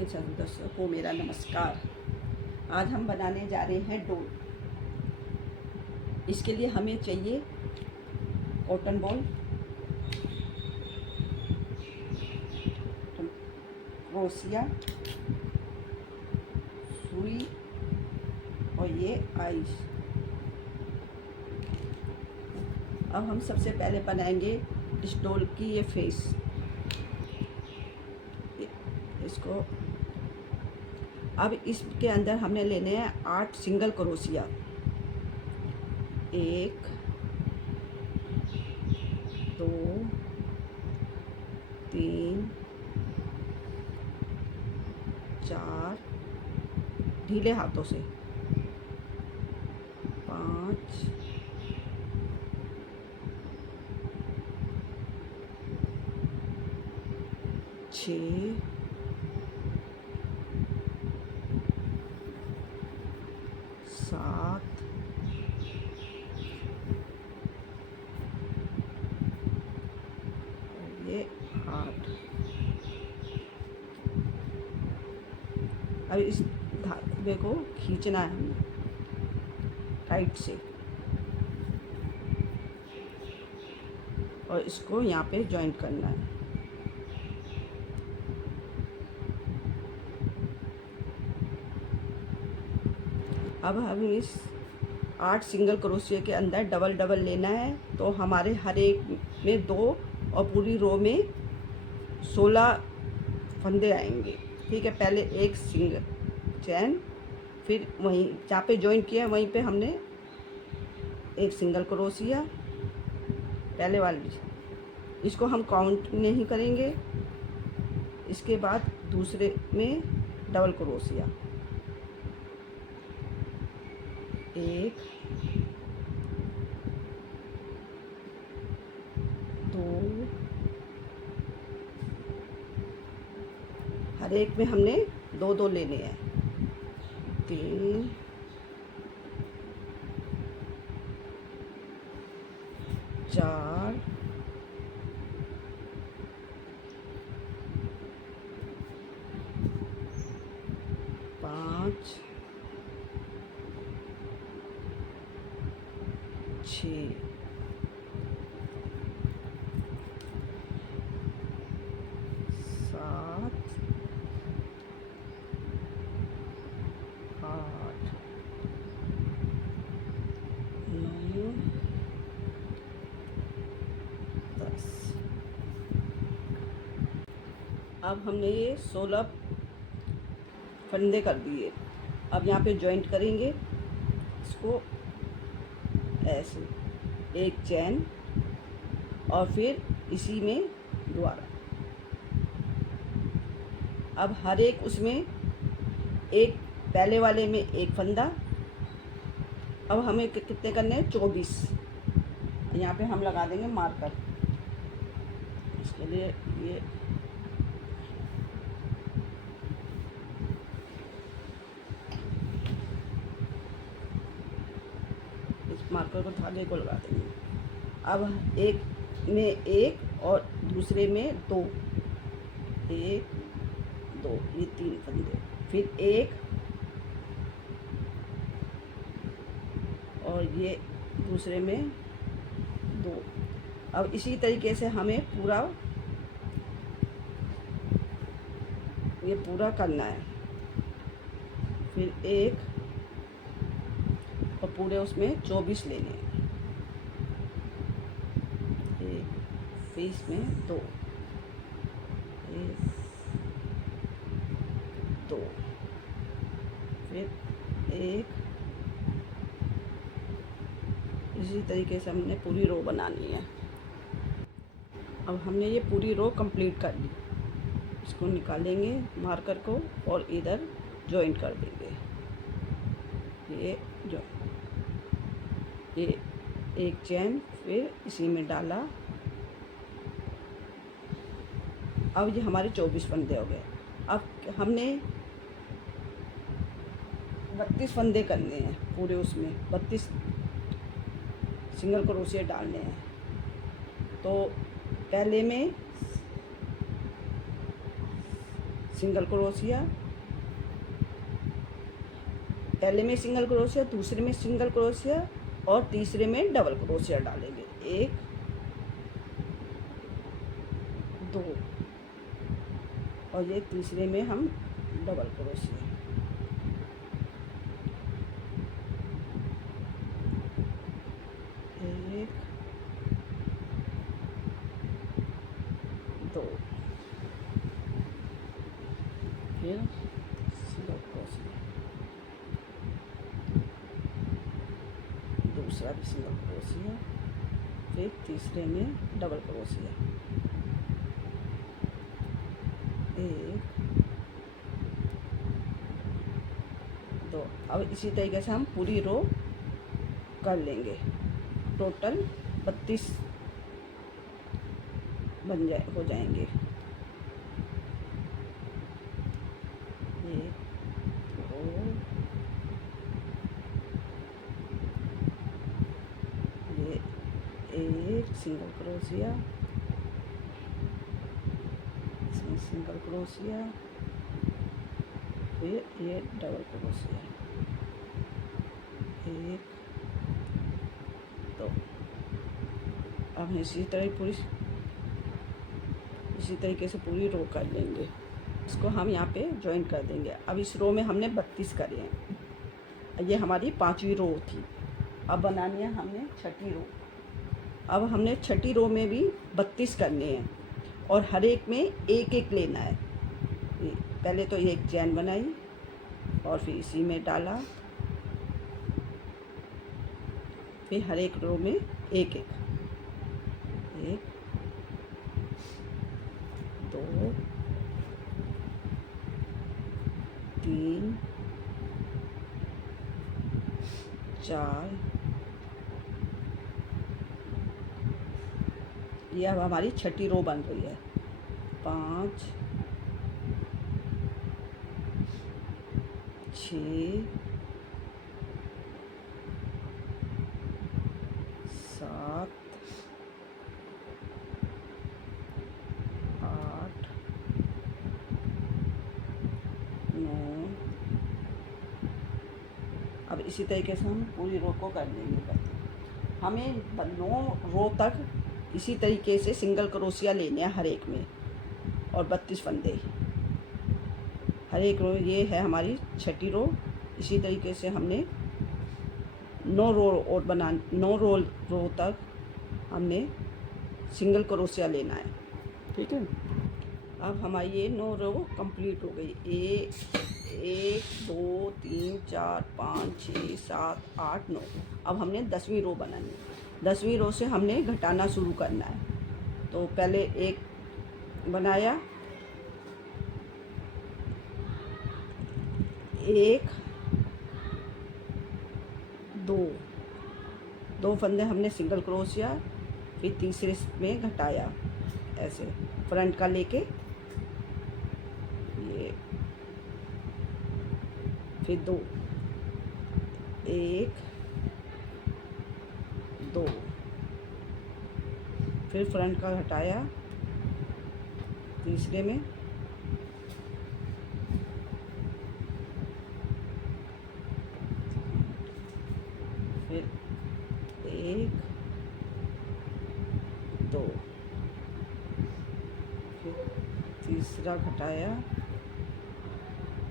के सदस्यों को मेरा नमस्कार। आज हम बनाने जा रहे हैं डोल। इसके लिए हमें चाहिए कॉटन बॉल, क्रोशिया, सुई और ये आइस। अब हम सबसे पहले बनाएंगे इस डोल की ये फेस। इसको अब इसके अंदर हमने लेने हैं 8 सिंगल क्रोशिया। 1 2 3 4 ढीले हाथों से, 5 6 7 ये 8। अब इस धागे को खींचना है हमें टाइट से और इसको यहाँ पे जॉइंट करना है। अब हम इस 8 सिंगल क्रोशिया के अंदर डबल डबल लेना है, तो हमारे हर एक में 2 और पूरी रो में 16 फंदे आएंगे। ठीक है, पहले एक सिंगल चैन, फिर वहीं जहाँ पे जॉइन किया वहीं पे हमने एक सिंगल क्रोशिया पहले वाली, इसको हम काउंट नहीं करेंगे। इसके बाद दूसरे में डबल क्रोशिया, 1 2, हर एक में हमने 2 लेने हैं, 3 4 5 6 7 8 9 10। अब हमने ये 16 फंदे कर दिए। अब यहाँ पे जॉइंट करेंगे इसको ऐसे, एक चैन और फिर इसी में दोबारा। अब हर एक उसमें एक, पहले वाले में एक फंदा। अब हमें कितने करने हैं? 24। यहाँ पे हम लगा देंगे मार्कर। इसके लिए ये इस मार्कर को धागे को लगा देंगे। अब एक में एक और दूसरे में 2, 1 2, ये 3 फंदे, फिर एक और ये दूसरे में 2। अब इसी तरीके से हमें पूरा ये पूरा करना है। फिर एक और पूरे उसमें 24 लेने हैं। एक, फिर इसमें 2, 1 2, फिर 1। इसी तरीके से हमने पूरी रो बनानी है। अब हमने ये पूरी रो कंप्लीट कर ली। इसको निकालेंगे मार्कर को और इधर जॉइंट कर देंगे। ये एक चैन, फिर इसी में डाला। अब ये हमारे 24 फंदे हो गए। अब हमने 32 फंदे करने हैं पूरे, उसमें 32 सिंगल क्रोशिया डालने हैं। तो पहले में सिंगल क्रोशिया, पहले में सिंगल क्रोशिया, दूसरे में सिंगल क्रोशिया और तीसरे में डबल क्रोशिया डालेंगे। 1 2 और ये तीसरे में हम डबल क्रोशिया, 1 2, फिर सिंगल क्रोशिया, दूसरा भी सिंगल क्रोशिया, फिर तीसरे में डबल क्रोशिया, 1 2। अब इसी तरीके से हम पूरी रो कर लेंगे। टोटल 32 हो जाएंगे। 1 2, ये 1 सिंगल क्रोशिया, इसमें सिंगल क्रोशिया, फिर ये डबल क्रोशिया, 1 2। अब इसी तरीके से पूरी रो कर लेंगे। इसको हम यहाँ पे ज्वाइन कर देंगे। अब इस रो में हमने 32 करे हैं। ये हमारी 5वीं रो थी। अब बनानी है हमने 6ठी रो। अब हमने 6ठी रो में भी 32 करने हैं और हर एक में एक एक लेना है। पहले तो एक चैन बनाई और फिर इसी में डाला, फिर हर एक रो में एक एक, 1 2 3 4, ये अब हमारी 6ठी रो बन रही है। 5 6 7 8 9। अब इसी तरीके से हम पूरी रो को कर लेंगे। हमें 9 रो तक इसी तरीके से सिंगल क्रोशिया लेने हैं हर एक में और 32 फंदे हर एक रो। ये है हमारी 6ठी रो। इसी तरीके से हमने 9 रो तक हमने सिंगल क्रोशिया लेना है। ठीक है। अब हमारी ये 9 रो कंप्लीट हो गई। 1 2 3 4 5 6 7 8 9। अब हमने 10वीं रो बनानी है। 10वीं रो से हमने घटाना शुरू करना है। तो पहले एक बनाया, 1 2 फंदे हमने सिंगल क्रोशिया, फिर तीसरे में घटाया ऐसे फ्रंट का लेके, ये फिर 2 1 2, फिर फ्रंट का घटाया तीसरे में, फिर 1 2, फिर तीसरा घटाया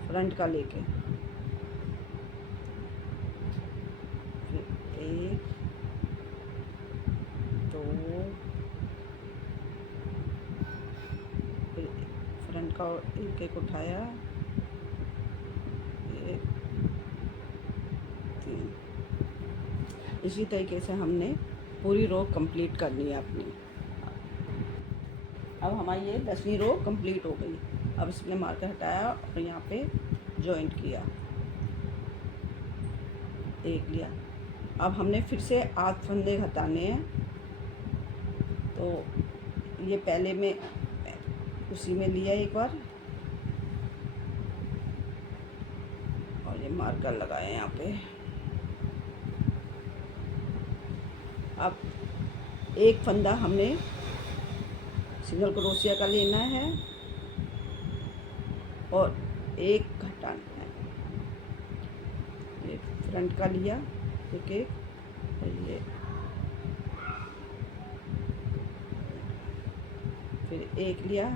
फ्रंट का लेके, फिर 1 2, फिर फ्रंट का एक एक उठाया, 1 3। इसी तरीके से हमने पूरी रो कंप्लीट करनी है अपनी। अब हमारी ये 10वीं रो कंप्लीट हो गई। अब इसने मार्कर हटाया और यहाँ पे जॉइंट किया, एक लिया। अब हमने फिर से 8 फंदे घटाने हैं। तो ये पहले में उसी में लिया एक बार और ये मार्कर लगाए यहाँ पे। अब एक फंदा हमने सिंगल क्रोशिया का लेना है और एक घटाना है। ये फ्रंट का लिया, एक एक, ये फिर एक लिया,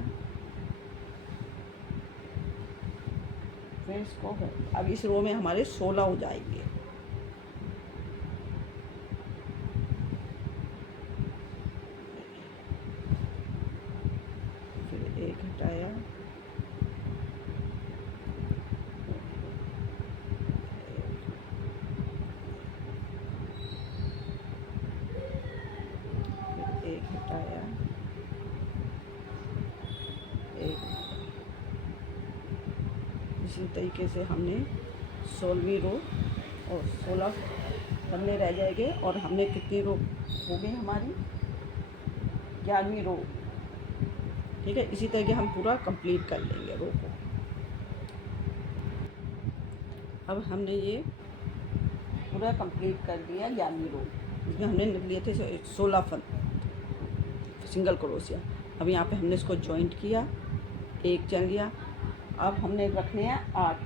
फिर इसको, अब इस रो में हमारे 16 हो जाएंगे। फिर एक हटाया, फिर एक हटाया, एक। इसी तरीके से हमने 16वीं रो और 16 पन्ने रह जाएंगे, और हमने कितनी रो हो गई हमारी, 11वीं रो। ठीक है, इसी तरह के हम पूरा कंप्लीट कर लेंगे रो को। अब हमने ये पूरा कंप्लीट कर दिया 11वीं रो, इसमें हमने लिए थे 16 फन सिंगल क्रोशिया। अब यहाँ पे हमने इसको जॉइंट किया, एक चल गया। अब हमने रखने हैं 8,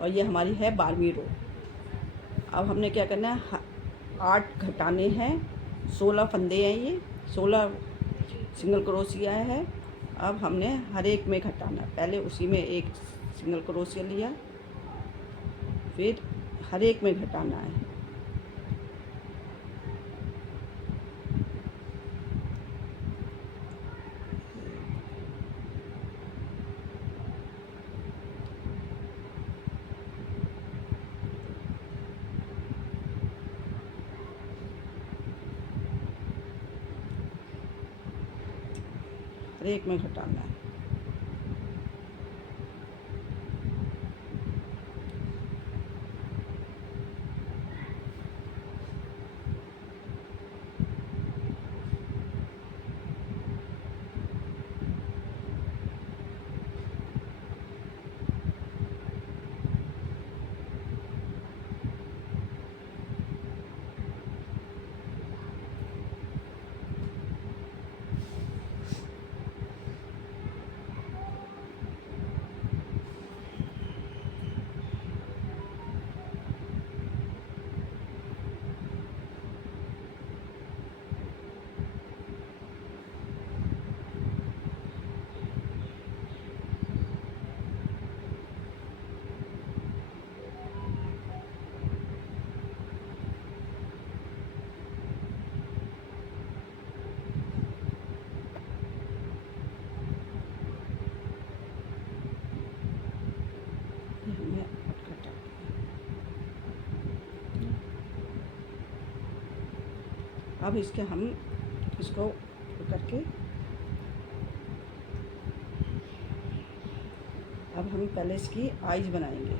और ये हमारी है 12वीं रो। अब हमने क्या करना है, 8 घटाने हैं, 16 फंदे हैं, ये 16 सिंगल क्रोशिया है। अब हमने हर एक में घटाना, पहले उसी में एक सिंगल क्रोशिया लिया, फिर हर एक में घटाना है। हर एक में घटाना है। हमने घटा, अब इसके हम इसको करके, अब हम पहले इसकी आइज बनाएंगे।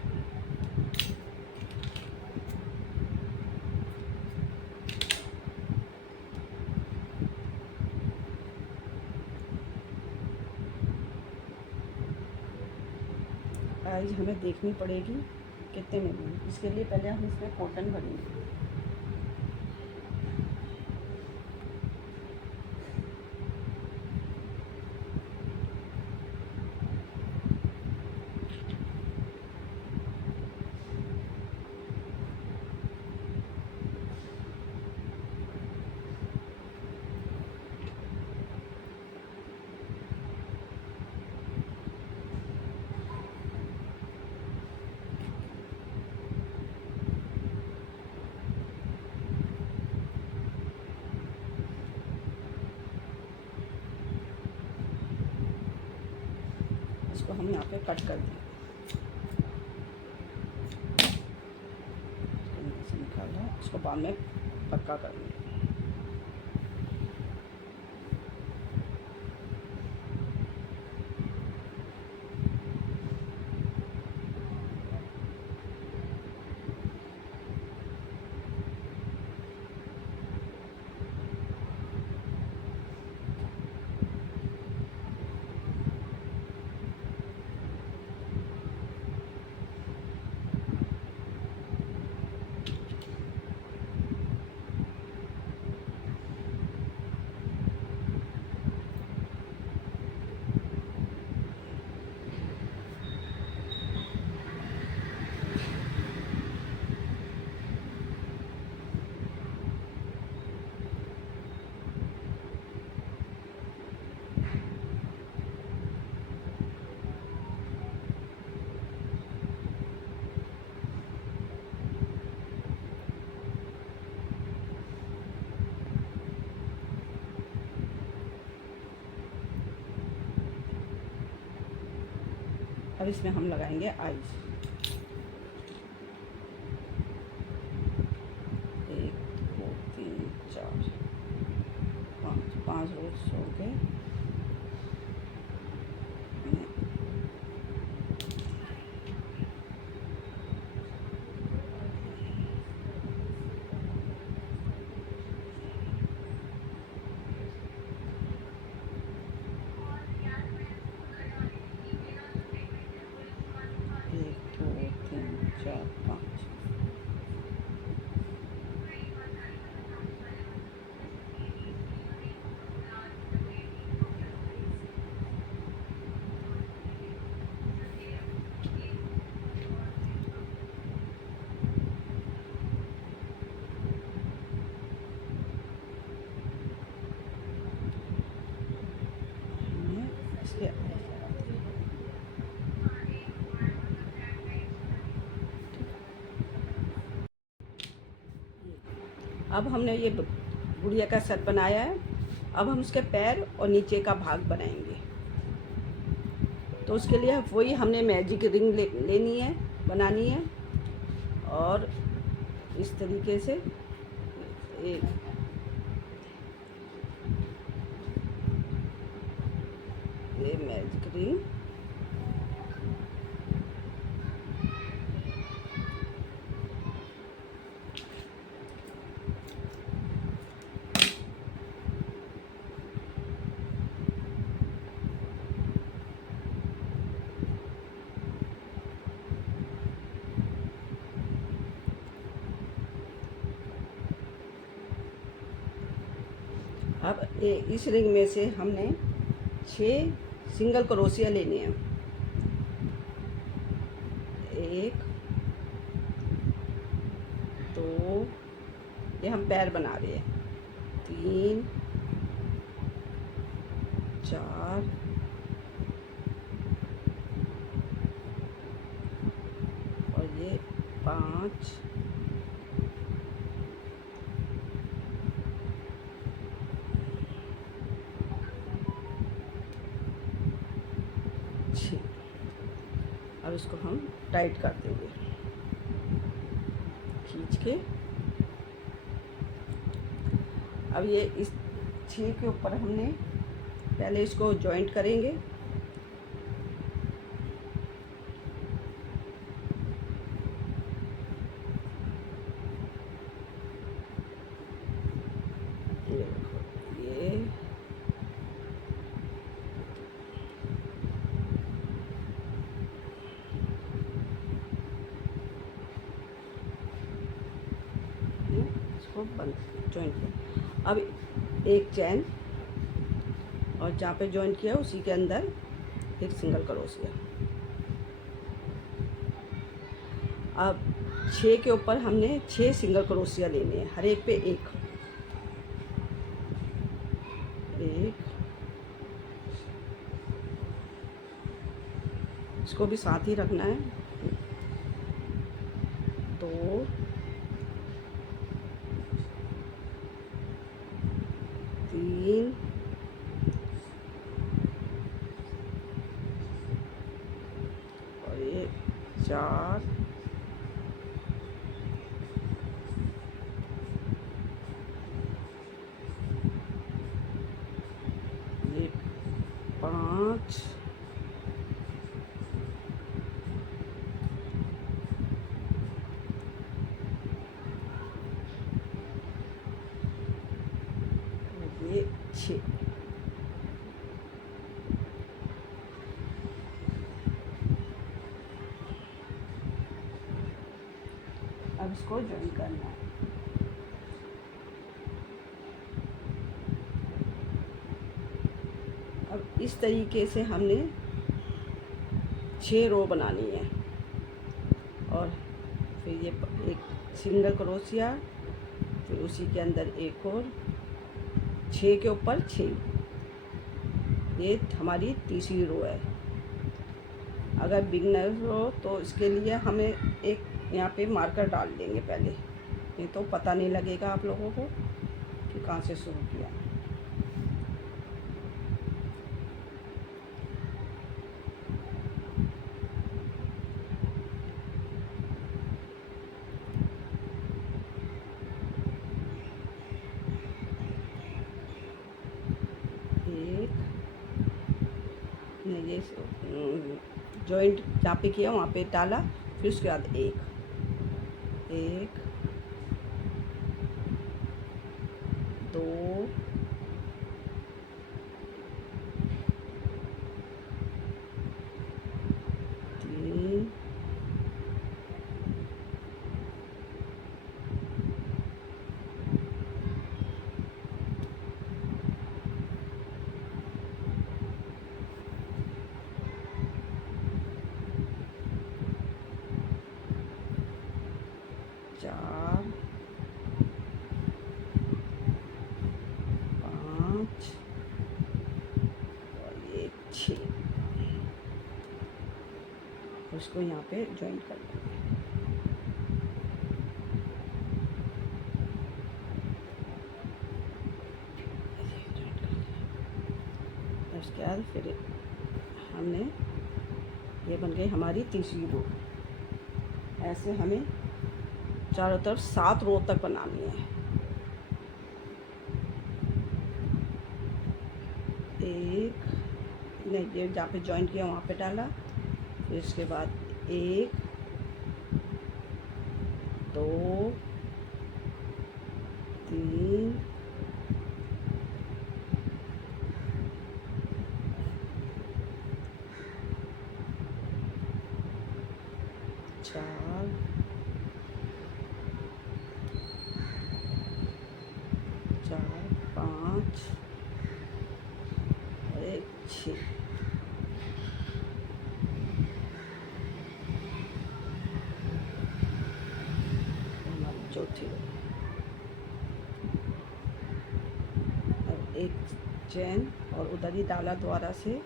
आइज हमें देखनी पड़ेगी कितने में बनी, इसके लिए पहले हम इसमें कॉटन भरेंगे। इसको हम यहाँ पे कट कर दें, निकालना, इसको बाद में पक्का करना। अब इसमें हम लगाएंगे आइस। 1 2 3 4 5 रोज छोड़ के अब हमने ये गुड़िया का सर बनाया है। अब हम उसके पैर और नीचे का भाग बनाएंगे। तो उसके लिए वही हमने मैजिक रिंग लेनी है, बनानी है। और इस तरीके से ये मैजिक रिंग अब इस रिंग में से हमने 6 सिंगल क्रोशिया लेने हैं। 1 2, ये हम पैर बना रहे हैं, 3 4 और ये 5 6। अब इसको हम टाइट कर देंगे खींच के। अब ये इस 6 के ऊपर हमने पहले इसको जॉइंट करेंगे। ये देखो, ये इसको बंद जॉइंट किया। अब एक चैन और जहाँ पे जॉइंट किया उसी के अंदर एक सिंगल क्रोशिया। अब 6 के ऊपर हमने 6 सिंगल क्रोशिया लेने हैं, हर एक पे एक। इसको भी साथ ही रखना है। 2 3 और ये 4 ये 5 ये 6। अब इसको ज्वाइन करना है। अब इस तरीके से हमने 6 रो बनानी है। और फिर ये एक सिंगल क्रोशिया, फिर उसी के अंदर एक और 6 के ऊपर 6। ये हमारी तीसरी रो है। अगर बिगनर हो तो इसके लिए हमें एक यहाँ पे मार्कर डाल देंगे पहले, नहीं तो पता नहीं लगेगा आप लोगों को कि कहाँ से शुरू किया। ये जॉइंट जहाँ पे किया वहाँ पे डाला, फिर उसके बाद एक दो तीन चार पाँच और ये छः। उसको यहाँ पे ज्वाइन कर देंगे। उसके बाद फिर हमने ये बन गई हमारी तीसरी रो। ऐसे हमें चारों तरफ 7 रो तक बनानी है। एक नहीं, ये जहाँ पे ज्वाइन किया वहाँ पे डाला, फिर इसके बाद एक दो तीन चार पाँच और एक छः। हमारी चौथी रो। अब एक चैन और उधर ही डाला दोबारा से,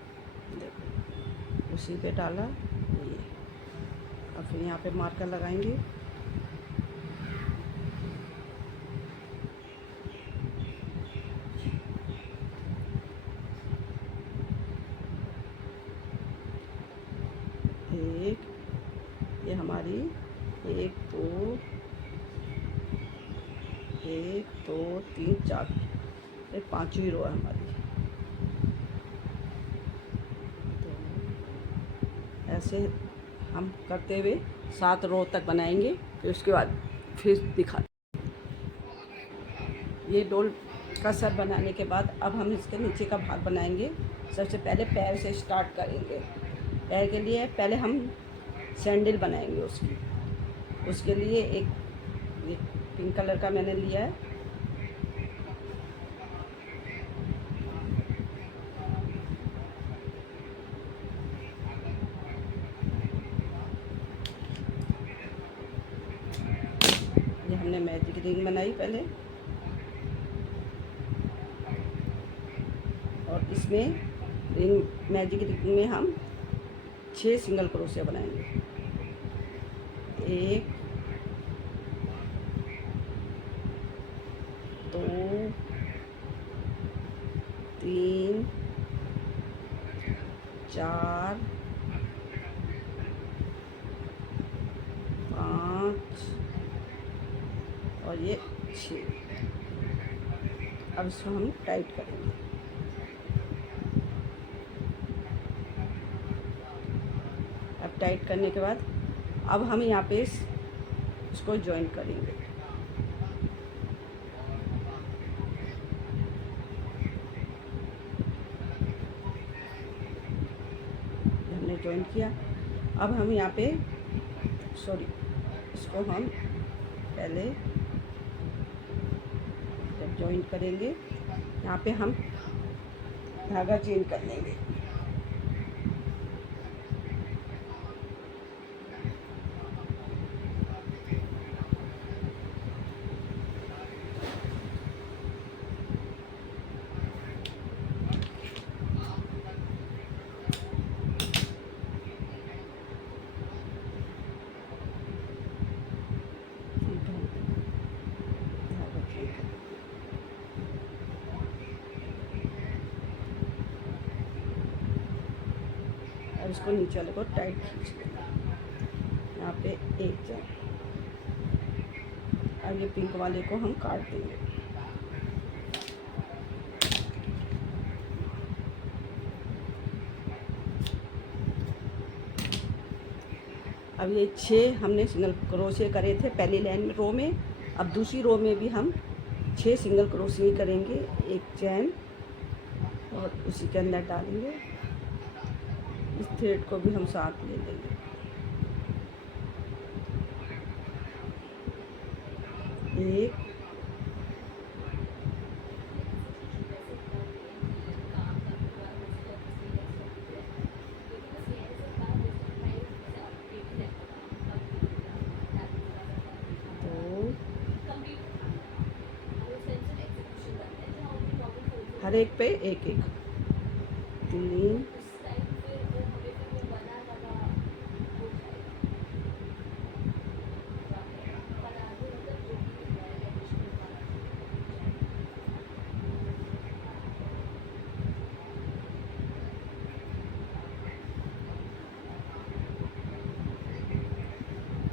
देखो उसी पे डाला ये। अब फिर यहाँ पे मार्कर लगाएंगे। एक, ये हमारी एक दो तीन चार, ये 5वीं रो है हमारी। तो ऐसे हम करते हुए 7 रो तक बनाएंगे। फिर उसके बाद फिर दिखा। ये डोल का सर बनाने के बाद अब हम इसके नीचे का भाग बनाएंगे। सबसे पहले पैर से स्टार्ट करेंगे। पैर के लिए पहले हम सैंडल बनाएंगे उसके लिए एक ये पिंक कलर का मैंने लिया है। ये हमने मैजिक रिंग बनाई पहले, और इसमें रिंग मैजिक रिंग में हम 6 सिंगल क्रोशिया बनाएंगे। एक दो तीन चार पाँच और ये 6। अब इसको हम टाइट करेंगे। अब टाइट करने के बाद अब हम यहाँ पे इसको ज्वाइन करेंगे। हमने ज्वाइन किया। अब हम यहाँ पे इसको हम पहले जब ज्वाइन करेंगे यहाँ पे हम धागा चेंज कर लेंगे। और इसको नीचे वाले को टाइट खींच लेना। यहाँ पे एक चैन। अब ये पिंक वाले को हम काट देंगे। अब ये 6 हमने सिंगल क्रोशिया करे थे पहली लाइन में रो में। अब दूसरी रो में भी हम 6 सिंगल क्रोशिया करेंगे, एक चैन और उसी के अंदर डालेंगे। इस थ्रेड को भी हम साथ ले लेंगे। एक, हर एक पे एक एक, 3,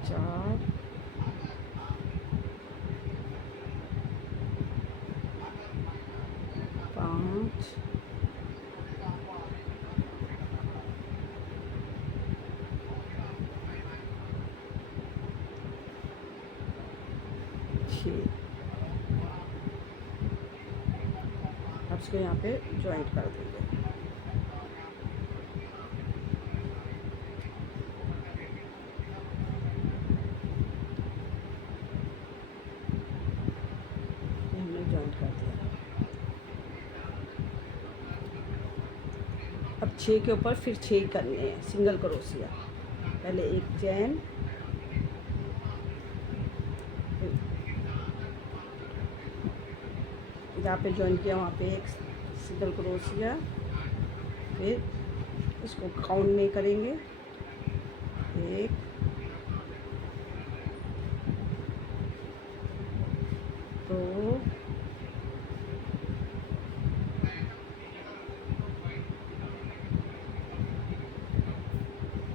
4, 5, 6। अब इसको यहाँ पे ज्वाइंट कर देंगे। हमने ज्वाइंट कर दिया। अब 6 के ऊपर फिर 6 करने हैं सिंगल क्रोशिया। पहले एक चैन, जहाँ पे ज्वाइन किया वहाँ पे एक सिंगल क्रोशिया, फिर इसको काउंट नहीं करेंगे, 1, 2,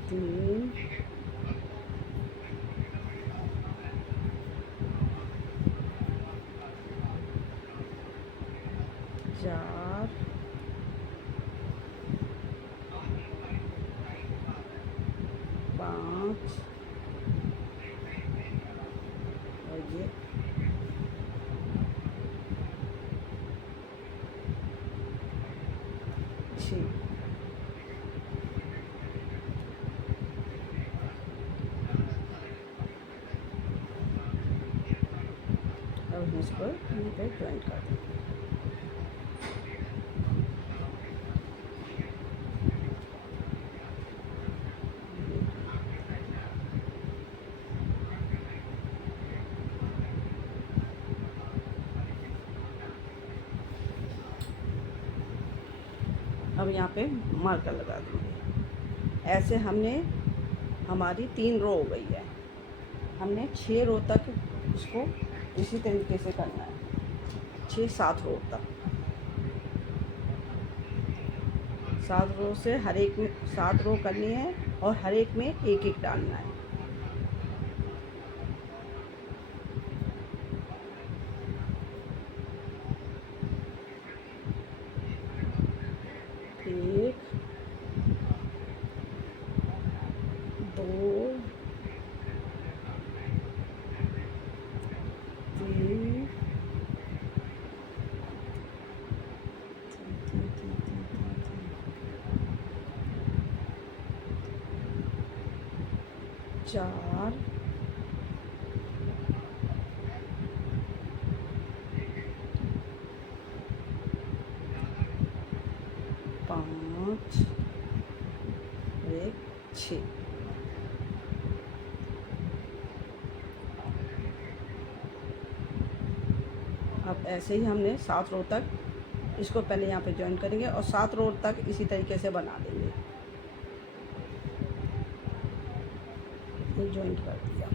3, 4, 5 और ये 6। अब इसको यहाँ पे ज्वाइंट कर देंगे। अब यहाँ पे मार्कर लगा देंगे। ऐसे हमने हमारी 3 रो हो गई है। हमने 6 रो तक इसको इसी तरीके से करना है, 6-7 रो तक। 7 रो से हर एक में 7 रो करनी है और हर एक में एक एक डालना है। एक, 2, 3, 4, 5 और एक 6। अब ऐसे ही हमने 7 रो तक इसको पहले यहाँ पे ज्वाइन करेंगे और 7 रो तक इसी तरीके से बना देंगे। ये ज्वाइंट कर दिया।